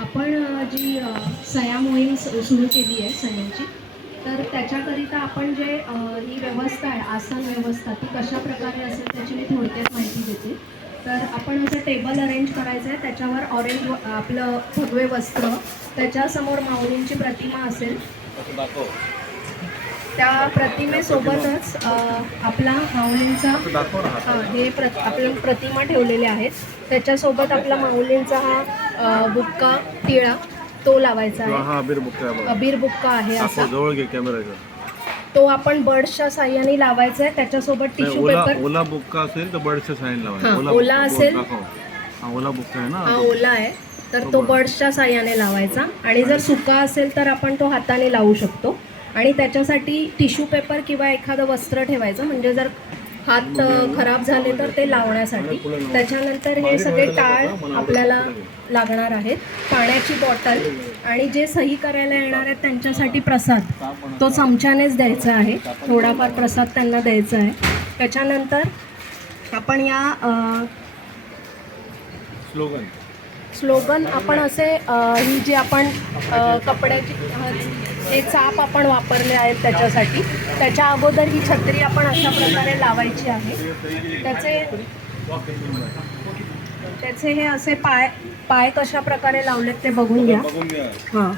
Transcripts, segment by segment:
आपण जी सया मोहीम सुरू केली आहे सयांची तर त्याच्याकरिता आपण जे ही व्यवस्था आहे आसन व्यवस्था ती कशा प्रकारे असेल त्याची मी थोडक्यात माहिती देते. तर आपण असं टेबल अरेंज करायचं आहे त्याच्यावर ऑरेंज आपलं भगवे वस्त्र त्याच्यासमोर माऊलींची प्रतिमा असेल. त्या प्रतिमेसोबतच आपला माऊलींचा हा, हे प्र आपल्या प्रतिमा ठेवलेल्या आहेत. त्याच्यासोबत आपला माऊलींचा हा बुक्का टिळा तो लावायचा आहे. अबीर बुक्का आहे असा. जवळ घे कॅमेराचा तो आपण बर्ड्सच्या साह्याने लावायचा आहे. त्याच्यासोबत टिश्यू पेपर. ओला बुक्का असेल तर बर्डच्या हा, लावायचा. ओला असेल. ओला बुक्का आहे ना? हा ओला आहे. तर तो बर्ड्सच्या साह्याने लावायचा. आणि जर सुका असेल तर आपण तो हाताने लावू शकतो. आणि त्याच्यासाठी टिश्यू पेपर किंवा एखादं वस्त्र ठेवायचं. म्हणजे जर हात खराब झाले तर ते लावण्यासाठी. त्याच्यानंतर हे सगळे टाळ आपल्याला लागणार आहेत. पाण्याची बॉटल आणि जे सही करायला येणार आहेत त्यांच्यासाठी प्रसाद. तो चमच्यानेच द्यायचा आहे. थोडाफार प्रसाद त्यांना द्यायचा आहे. त्याच्यानंतर आपण या स्लोगन. स्लोगन आपण असे ही जी आपण कपड्याची हे चाप आपण वापरले आहेत त्याच्यासाठी. त्याच्या अगोदर ही छत्री आपण अशा प्रकारे लावायची आहे. त्याचे त्याचे हे असे पाय पाय कशा प्रकारे लावलेत ते बघून घ्या. हां.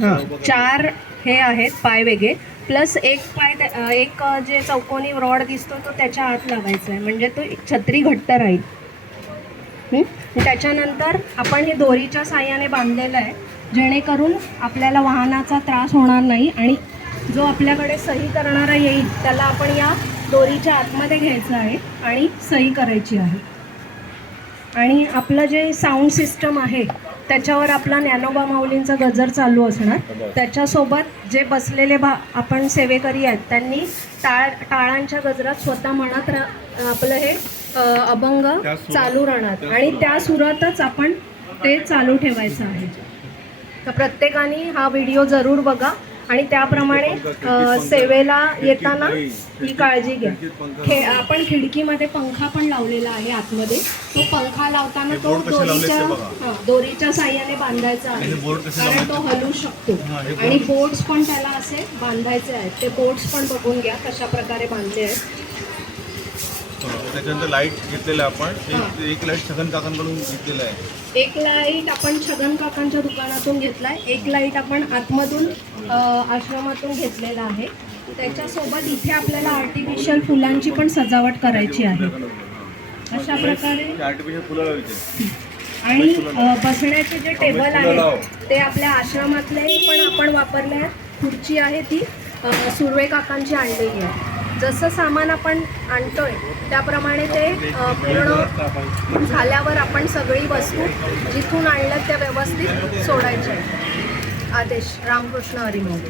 हां. चार हे आहेत पाय वेगळे. प्लस एक पाय त्या- एक जे चौकोनी रॉड दिसतो तो त्याच्या आत लावायचा आहे. म्हणजे तो एक छत्री घट्ट राहील. त्याच्यानंतर आपण हे दोरीच्या साह्याने बांधलेलं आहे. जेणेकरून आपल्याला वाहनाचा त्रास होणार नाही आणि जो आपल्याकडे सही करणारा येईल त्याला आपण या दोरीच्या आतमध्ये घ्यायचं आहे आणि सही करायची आहे. आणि आपलं जे साऊंड सिस्टम आहे त्याच्यावर आपला ज्ञानोबा माऊलींचा गजर चालू असणार. त्याच्यासोबत जे बसलेले भा आपण सेवेकरी आहेत त्यांनी टाळ टाळांच्या गजरात स्वतः म्हणत रा आपलं हे अभंग चालू राहणार. आणि. त्या सुरातच आपण ते चालू ठेवायचं आहे. तर प्रत्येकाने हा व्हिडिओ जरूर बघा आणि त्याप्रमाणे सेवेला येताना ही काळजी घ्या. खे आपण खिडकीमध्ये पंखा पण लावलेला आहे आतमध्ये. तो पंखा लावताना तो दोरीच्या दोरीच्या साह्याने बांधायचा आहे. कारण तो? हलू शकतो. आणि बोर्ड्स पण त्याला असे बांधायचे आहेत. ते बोर्ड्स पण बघून घ्या कशा प्रकारे बांधले आहेत. त्याच्यानंतर लाइट घेतलेलं आपण. एक- एक लाइट छगन काकांकडून घेतलेलं आहे. एक लाइट आपण छगन काकांच्या दुकानातून घेतलाय. एक लाइट आपण आतमधून अ, आश्रमातून घेतलेला आहे. त्याच्यासोबत इथे आपल्याला आर्टिफिशियल फुलांची पण सजावट करायची आहे. अशा प्रकारे. आर्टिफिशियल फुलं लावायचे. आणि अ, बसण्याचे जे टेबल फुलं लाव. आहे ते आपल्या आश्रमातले पण आपण वापरले आहेत. खुर्ची आहे ती अ, सुर्वे काकांची आणलेली आहे. जसं सामान आपण आणतोय त्याप्रमाणे ते पूर्ण झाल्यावर आपण सगळी वस्तू जिथून आणल्यात त्या व्यवस्थित सोडायच्या आदेश रामकृष्ण हरिमोल